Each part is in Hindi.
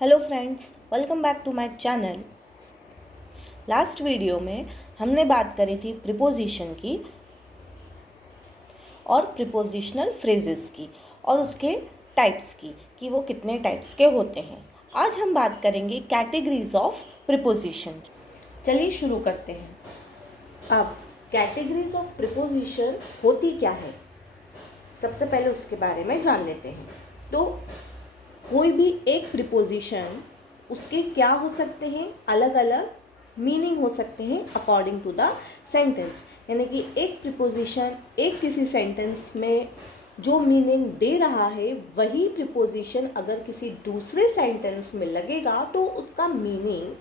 Hello friends, welcome back to my channel. Last video में हमने बात करी थी प्रीपोजिशन की और प्रीपोजिशनल फ्रेजेस की और उसके टाइप्स की कि वो कितने टाइप्स के होते हैं। आज हम बात करेंगे कैटेगरीज ऑफ प्रीपोजिशन। चलिए शुरू करते हैं। अब कैटेगरीज ऑफ प्रीपोजिशन होती क्या है, सबसे पहले उसके बारे में जान लेते हैं। तो कोई भी एक प्रीपोजिशन, उसके क्या हो सकते हैं, अलग अलग मीनिंग हो सकते हैं अकॉर्डिंग टू द सेंटेंस। यानी कि एक प्रीपोजिशन एक किसी सेंटेंस में जो मीनिंग दे रहा है वही प्रीपोजिशन अगर किसी दूसरे सेंटेंस में लगेगा तो उसका मीनिंग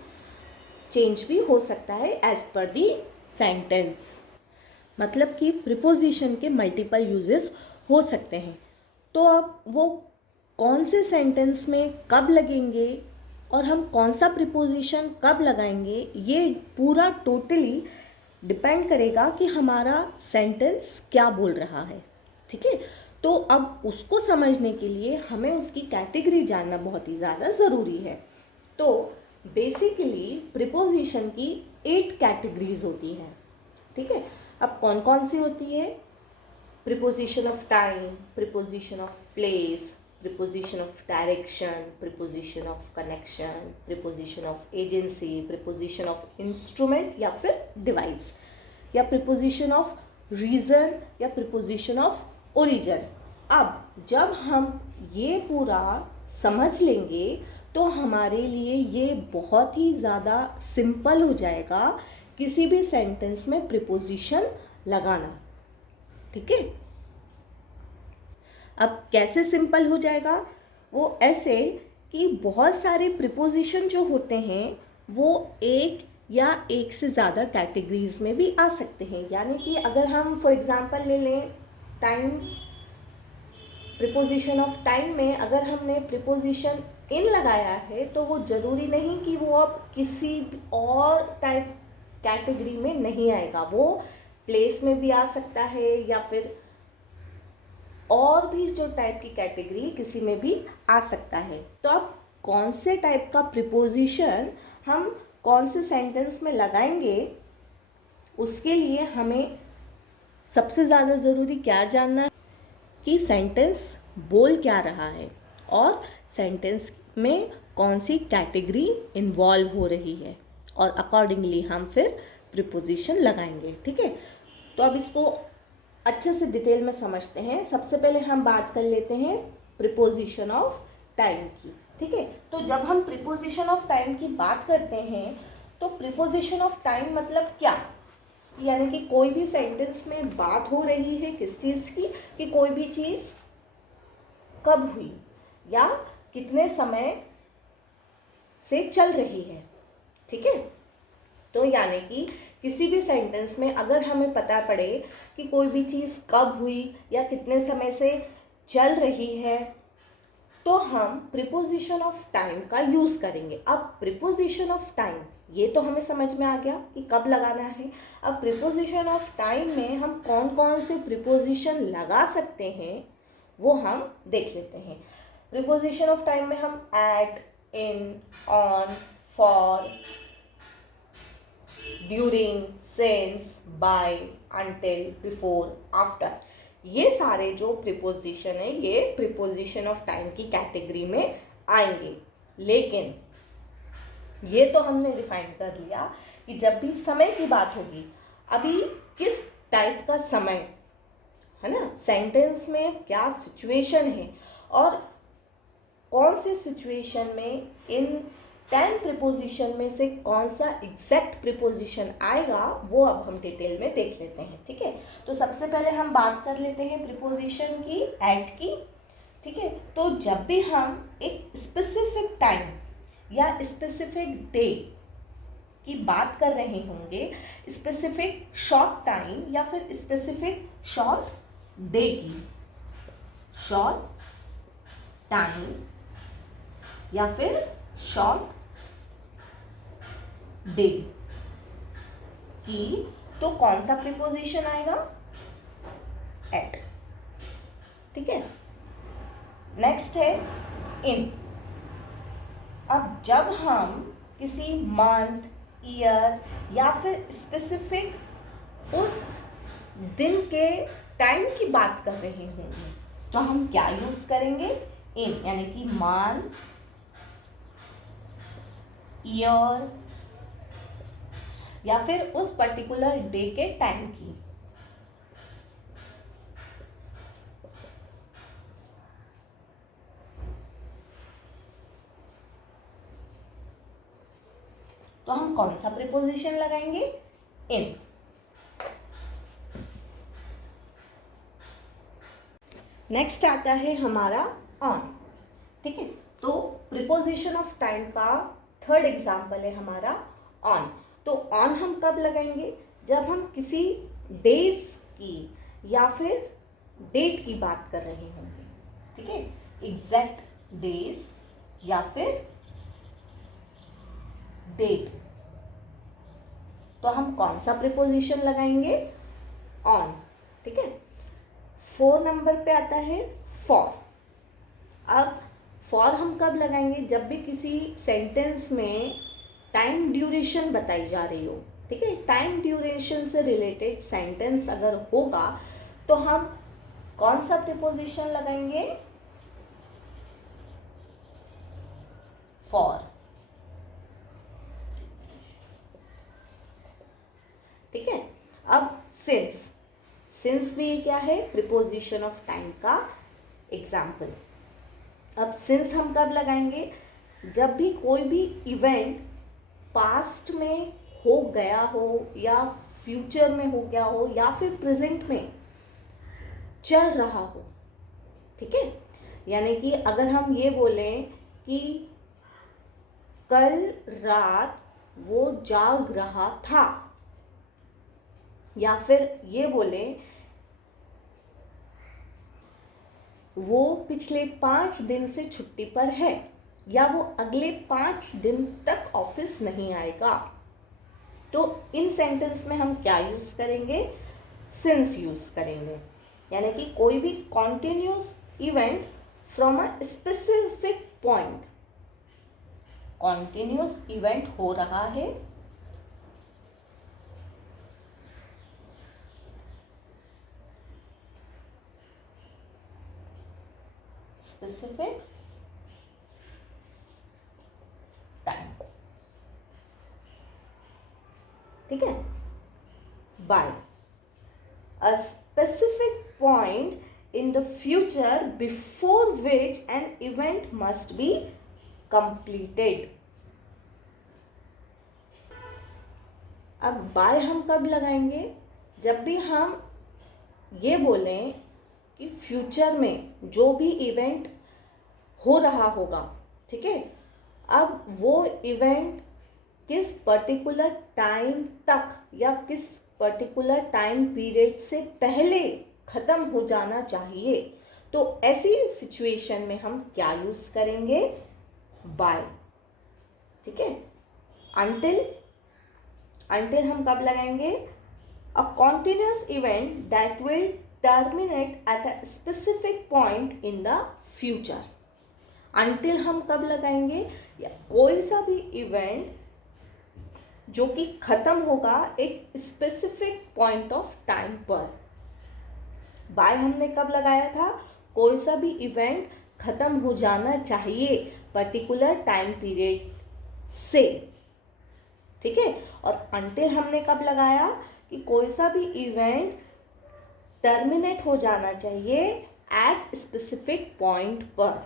चेंज भी हो सकता है एज पर दी सेंटेंस। मतलब कि प्रीपोजिशन के मल्टीपल यूजेस हो सकते हैं। तो अब वो कौन से सेंटेंस में कब लगेंगे और हम कौन सा प्रीपोजिशन कब लगाएंगे, ये पूरा टोटली डिपेंड करेगा कि हमारा सेंटेंस क्या बोल रहा है। ठीक है, तो अब उसको समझने के लिए हमें उसकी कैटेगरी जानना बहुत ही ज़्यादा ज़रूरी है। तो बेसिकली प्रीपोजिशन की 8 कैटेगरीज होती हैं। ठीक है, अब कौन कौन सी होती है? Preposition of time, preposition of place, preposition of direction, preposition of connection, preposition of agency, preposition of instrument या फिर डिवाइस, या प्रीपोजिशन ऑफ रीजन या प्रीपोजिशन ऑफ ओरिजिन। अब जब हम ये पूरा समझ लेंगे तो हमारे लिए ये बहुत ही ज़्यादा सिंपल हो जाएगा किसी भी सेंटेंस में प्रीपोजिशन लगाना। ठीक है, अब कैसे सिंपल हो जाएगा? वो ऐसे कि बहुत सारे प्रीपोजिशन जो होते हैं वो एक या एक से ज़्यादा कैटेगरीज में भी आ सकते हैं। यानी कि अगर हम फॉर एग्जांपल ले लें टाइम, प्रीपोजिशन ऑफ टाइम में अगर हमने प्रीपोजिशन इन लगाया है तो वो ज़रूरी नहीं कि वो अब किसी और टाइप कैटेगरी में नहीं आएगा। वो प्लेस में भी आ सकता है या फिर और भी जो टाइप की कैटेगरी किसी में भी आ सकता है। तो अब कौन से टाइप का प्रीपोजिशन हम कौन से सेंटेंस में लगाएंगे, उसके लिए हमें सबसे ज़्यादा ज़रूरी क्या जानना है कि सेंटेंस बोल क्या रहा है और सेंटेंस में कौन सी कैटेगरी इन्वॉल्व हो रही है, और अकॉर्डिंगली हम फिर प्रीपोजिशन लगाएंगे। ठीक है, तो अब इसको अच्छे से डिटेल में समझते हैं। सबसे पहले हम बात कर लेते हैं प्रीपोजिशन ऑफ टाइम की। ठीक है, तो जब हम प्रीपोजिशन ऑफ टाइम की बात करते हैं तो प्रीपोजिशन ऑफ टाइम मतलब क्या? यानी कि कोई भी सेंटेंस में बात हो रही है किस चीज़ की, कि कोई भी चीज़ कब हुई या कितने समय से चल रही है। ठीक है, तो यानी कि किसी भी सेंटेंस में अगर हमें पता पड़े कि कोई भी चीज़ कब हुई या कितने समय से चल रही है तो हम प्रीपोजिशन ऑफ टाइम का यूज़ करेंगे। अब प्रीपोजिशन ऑफ टाइम ये तो हमें समझ में आ गया कि कब लगाना है। अब प्रीपोजिशन ऑफ टाइम में हम कौन कौन से प्रीपोजिशन लगा सकते हैं वो हम देख लेते हैं। प्रीपोजिशन ऑफ टाइम में हम at, in, on, for, during, since, by, until, before, after, ये सारे जो प्रीपोजिशन है ये प्रीपोजिशन ऑफ टाइम की कैटेगरी में आएंगे। लेकिन ये तो हमने डिफाइन कर लिया कि जब भी समय की बात होगी, अभी किस टाइप का समय है ना, सेंटेंस में क्या सिचुएशन है और कौन से सिचुएशन में इन 10 प्रीपोजिशन में से कौन सा एग्जैक्ट प्रीपोजिशन आएगा वो अब हम डिटेल में देख लेते हैं। ठीक है, तो सबसे पहले हम बात कर लेते हैं प्रीपोजिशन की एट की। ठीक है, तो जब भी हम एक स्पेसिफिक टाइम या स्पेसिफिक डे की बात कर रहे होंगे, स्पेसिफिक शॉर्ट टाइम या फिर स्पेसिफिक शॉर्ट डे की, शॉर्ट टाइम या फिर शॉर्ट डे की, तो कौन सा प्रीपोजिशन आएगा? एट। ठीक है, नेक्स्ट है इन। अब जब हम किसी मंथ, ईयर या फिर स्पेसिफिक उस दिन के टाइम की बात कर रहे होंगे तो हम क्या यूज करेंगे? इन, यानी कि मंथ, ईयर या फिर उस पर्टिकुलर डे के टाइम की। तो हम कौन सा प्रीपोजिशन लगाएंगे? इन। नेक्स्ट आता है हमारा ऑन। ठीक है, तो प्रीपोजिशन ऑफ टाइम का थर्ड एग्जाम्पल है हमारा ऑन। तो ऑन हम कब लगाएंगे? जब हम किसी डेज की या फिर डेट की बात कर रहे होंगे। ठीक है, एग्जैक्ट डेज या फिर डेट। तो हम कौन सा प्रीपोजिशन लगाएंगे? ऑन। ठीक है, 4 नंबर पे आता है फॉर। अब फॉर हम कब लगाएंगे? जब भी किसी सेंटेंस में टाइम ड्यूरेशन बताई जा रही हो। ठीक है, टाइम ड्यूरेशन से रिलेटेड सेंटेंस अगर होगा तो हम कौन सा प्रीपोजिशन लगाएंगे? फॉर। ठीक है, अब सिंस भी क्या है? प्रीपोजिशन ऑफ टाइम का एग्जाम्पल। अब सिंस हम कब लगाएंगे? जब भी कोई भी इवेंट पास्ट में हो गया हो या फ्यूचर में हो गया हो या फिर प्रेजेंट में चल रहा हो। ठीक है, यानी कि अगर हम ये बोलें कि कल रात वो जाग रहा था, या फिर ये बोले वो पिछले 5 दिन से छुट्टी पर है, या वो अगले 5 दिन तक ऑफिस नहीं आएगा, तो इन सेंटेंस में हम क्या यूज करेंगे? सिंस यूज करेंगे। यानी कि कोई भी continuous event from a specific point, continuous event हो रहा है स्पेसिफिक टाइम। ठीक है, by a specific point in the future before which an event must be completed। अब बाय हम कब लगाएंगे? जब भी हम ये बोलें कि फ्यूचर में जो भी इवेंट हो रहा होगा। ठीक है, अब वो इवेंट किस पर्टिकुलर टाइम तक या किस पर्टिकुलर टाइम पीरियड से पहले खत्म हो जाना चाहिए, तो ऐसी सिचुएशन में हम क्या यूज करेंगे? बाय। ठीक है, अंटिल हम कब लगाएंगे? A continuous event that will terminate at a specific point in the future. Until हम कब लगाएंगे? या कोई सा भी इवेंट जो कि खत्म होगा एक स्पेसिफिक पॉइंट ऑफ टाइम पर। बाय हमने कब लगाया था? कोई सा भी इवेंट खत्म हो जाना चाहिए पर्टिकुलर टाइम पीरियड से। ठीक है, और अंटिल हमने कब लगाया? कि कोई सा भी इवेंट टर्मिनेट हो जाना चाहिए एट स्पेसिफिक पॉइंट पर।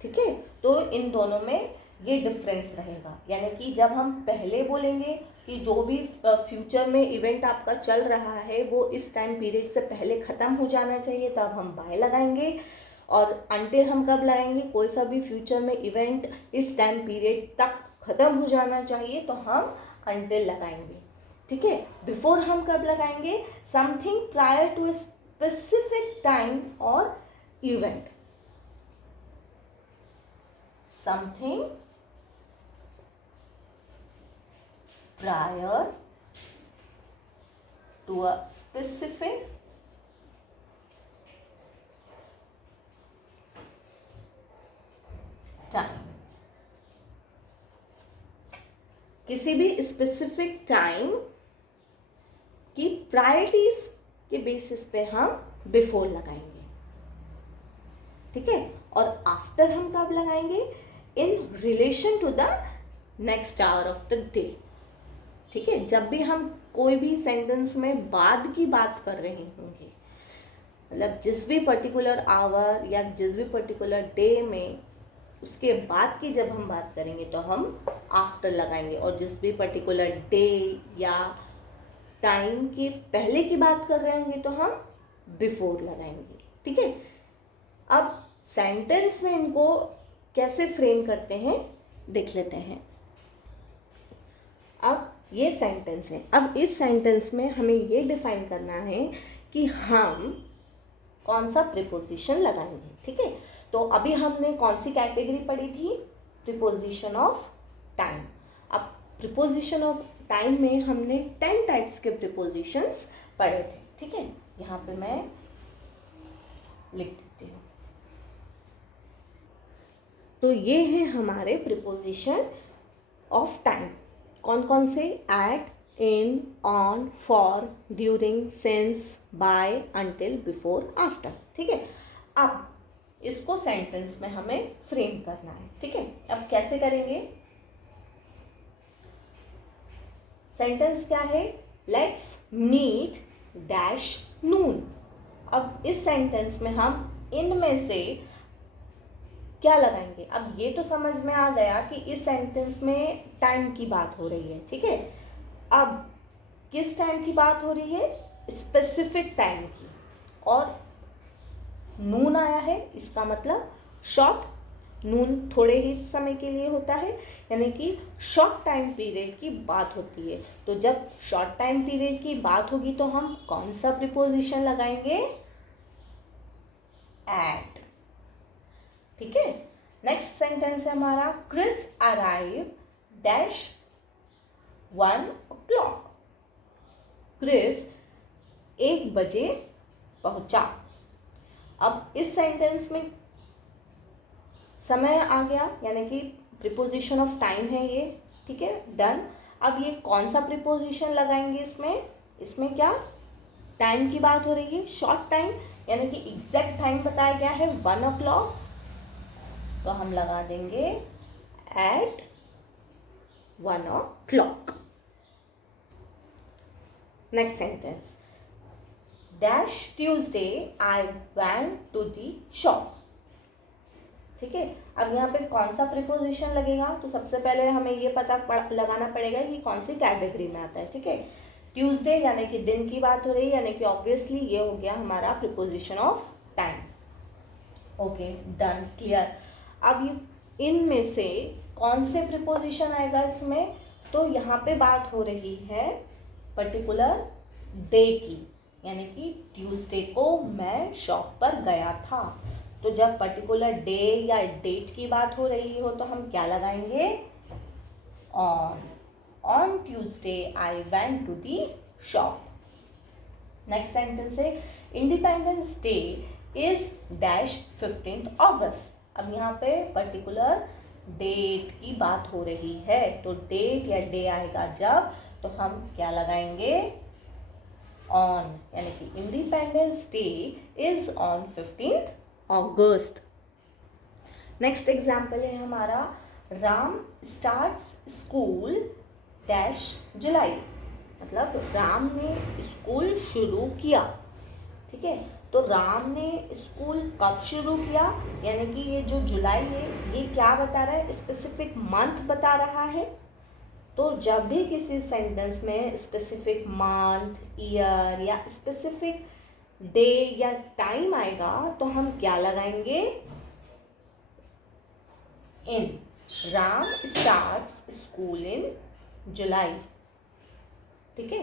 ठीक है, तो इन दोनों में ये डिफरेंस रहेगा। यानी कि जब हम पहले बोलेंगे कि जो भी फ्यूचर में इवेंट आपका चल रहा है वो इस टाइम पीरियड से पहले ख़त्म हो जाना चाहिए, तब हम बाय लगाएंगे। और अंटिल हम कब लगाएंगे? कोई सा भी फ्यूचर में इवेंट इस टाइम पीरियड तक ख़त्म हो जाना चाहिए, तो हम अंटिल लगाएंगे। ठीक है, बिफोर हम कब लगाएंगे? Something prior to a specific time और event. something prior to a specific time। किसी भी स्पेसिफिक टाइम की प्रायोरिटीज के बेसिस पे हम बिफोर लगाएंगे, ठीक है। और आफ्टर हम कब लगाएंगे? In relation to the next hour of the day, ठीक है। जब भी हम कोई भी सेंटेंस में बाद की बात कर रहे होंगे, मतलब जिस भी पर्टिकुलर आवर या जिस भी पर्टिकुलर डे में उसके बाद की जब हम बात करेंगे तो हम आफ्टर लगाएंगे, और जिस भी पर्टिकुलर डे या टाइम के पहले की बात कर रहे होंगे तो हम बिफोर लगाएंगे, ठीक है। अब सेंटेंस में इनको कैसे फ्रेम करते हैं देख लेते हैं। अब ये सेंटेंस है। अब इस सेंटेंस में हमें ये डिफाइन करना है कि हम कौन सा प्रीपोजिशन लगाएंगे, ठीक है। तो अभी हमने कौन सी कैटेगरी पढ़ी थी? Preposition of time. अब प्रीपोजिशन ऑफ टाइम में हमने 10 टाइप्स के प्रीपोजिशंस पढ़े थे, ठीक है। यहाँ पे मैं लिख देती हूँ। तो ये हैं हमारे प्रीपोजिशन ऑफ टाइम। कौन कौन से? At, in, on, for, during, since, by, until, before, after, ठीक है। अब इसको सेंटेंस में हमें फ्रेम करना है, ठीक है। अब कैसे करेंगे? सेंटेंस क्या है? Let's meet dash noon. अब इस सेंटेंस में हम इनमें से क्या लगाएंगे? अब ये तो समझ में आ गया कि इस सेंटेंस में टाइम की बात हो रही है, ठीक है। अब किस टाइम की बात हो रही है? स्पेसिफिक टाइम की। और नून आया है, इसका मतलब शॉर्ट। नून थोड़े ही समय के लिए होता है, यानी कि शॉर्ट टाइम पीरियड की बात होती है। तो जब शॉर्ट टाइम पीरियड की बात होगी तो हम कौन सा प्रीपोजिशन लगाएंगे? एट, ठीक है। नेक्स्ट सेंटेंस है हमारा, Chris arrive dash 1 o'clock। Chris 1 बजे पहुंचा। अब इस सेंटेंस में समय आ गया, यानी कि प्रीपोजिशन ऑफ टाइम है ये, ठीक है, डन। अब ये कौन सा प्रीपोजिशन लगाएंगे इसमें? इसमें क्या टाइम की बात हो रही है? शॉर्ट टाइम, यानी कि एग्जैक्ट टाइम बताया गया है 1 o'clock, तो हम लगा देंगे at 1 o'clock। Next sentence, dash Tuesday I went to the shop, ठीक है। अब यहाँ पे कौन सा प्रीपोजिशन लगेगा? तो सबसे पहले हमें ये पता लगाना पड़ेगा कि कौन सी कैटेगरी में आता है, ठीक है। ट्यूसडे यानी कि दिन की बात हो रही है, यानी कि ऑब्वियसली ये हो गया हमारा preposition of time. Okay, done, clear. अब इनमें से कौन से प्रीपोजिशन आएगा इसमें? तो यहाँ पे बात हो रही है पर्टिकुलर डे की, यानी कि ट्यूसडे को मैं शॉप पर गया था। तो जब पर्टिकुलर डे या डेट की बात हो रही हो तो हम क्या लगाएंगे? On Tuesday I went to the shop. Next sentence है, independence day is dash 15 August. अब यहाँ पे पर्टिकुलर डेट की बात हो रही है, तो डेट या डे आएगा जब, तो हम क्या लगाएंगे? ऑन, यानी कि independence day is on 15 August. Next example है हमारा, राम स्टार्ट्स स्कूल डैश जुलाई। मतलब राम ने स्कूल शुरू किया, ठीक है। तो राम ने स्कूल कब शुरू किया? यानी कि ये जो जुलाई है ये क्या बता रहा है? स्पेसिफिक मंथ बता रहा है। तो जब भी किसी सेंटेंस में स्पेसिफिक मंथ, ईयर या स्पेसिफिक डे या टाइम आएगा तो हम क्या लगाएंगे? In. Ram starts school in July, ठीक है।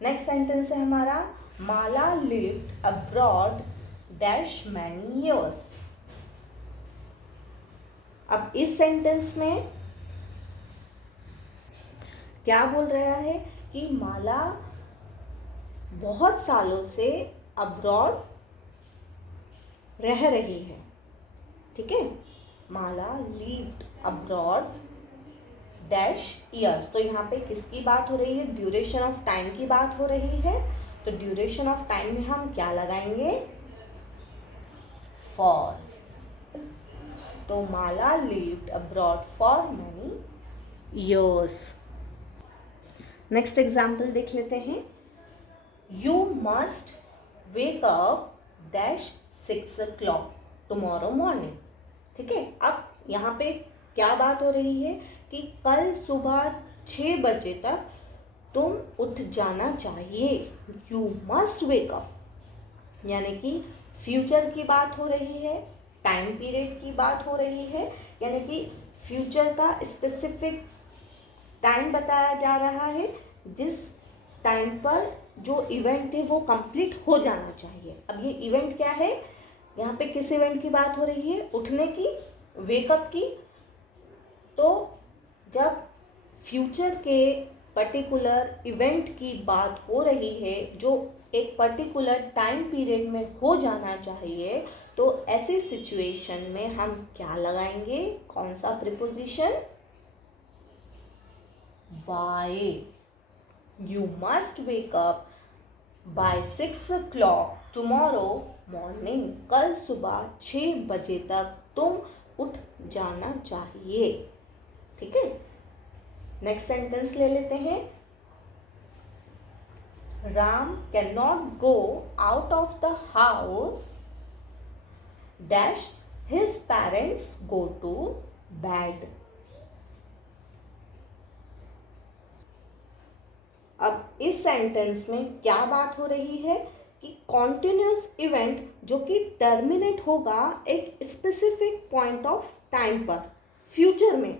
नेक्स्ट सेंटेंस है हमारा, Mala lived abroad dash many years. अब इस सेंटेंस में क्या बोल रहा है कि माला बहुत सालों से अब्रॉड रह रही है, ठीक है। माला लिव्ड अब्रॉड डैश ईयर्स। तो यहाँ पे किसकी बात हो रही है? ड्यूरेशन ऑफ टाइम की बात हो रही है। तो ड्यूरेशन ऑफ टाइम में हम क्या लगाएंगे? फॉर। तो Mala lived abroad for many years. Next example देख लेते हैं। You must wake up dash 6 o'clock tomorrow morning. ठीक है, अब यहाँ पे क्या बात हो रही है कि कल सुबह 6 बजे तक तुम उठ जाना चाहिए। यू मस्ट वेक अप, यानी कि फ्यूचर की बात हो रही है, टाइम पीरियड की बात हो रही है, यानी कि फ्यूचर का स्पेसिफिक टाइम बताया जा रहा है जिस टाइम पर जो इवेंट है वो कंप्लीट हो जाना चाहिए। अब ये इवेंट क्या है? यहाँ पे किस इवेंट की बात हो रही है? उठने की, वेकअप की। तो जब फ्यूचर के पर्टिकुलर इवेंट की बात हो रही है जो एक पर्टिकुलर टाइम पीरियड में हो जाना चाहिए, तो ऐसी सिचुएशन में हम क्या लगाएंगे? कौन सा preposition? By. You must wake up by 6 o'clock tomorrow morning. कल सुबह 6 बजे तक तुम उठ जाना चाहिए। ठीक है, नेक्स्ट सेंटेंस ले लेते हैं। Ram can not go out of the house dash his parents go to bed. अब इस सेंटेंस में क्या बात हो रही है कि कॉन्टिन्यूस इवेंट जो कि टर्मिनेट होगा एक स्पेसिफिक पॉइंट ऑफ टाइम पर, फ्यूचर में।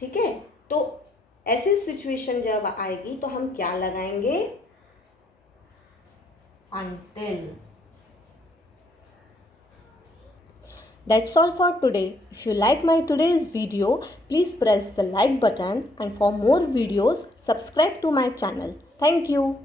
ठीक है, तो ऐसी सिचुएशन जब आएगी तो हम क्या लगाएंगे? until. That's all for today. If you like my today's video, please press the like button, and for more videos, subscribe to my channel. Thank you.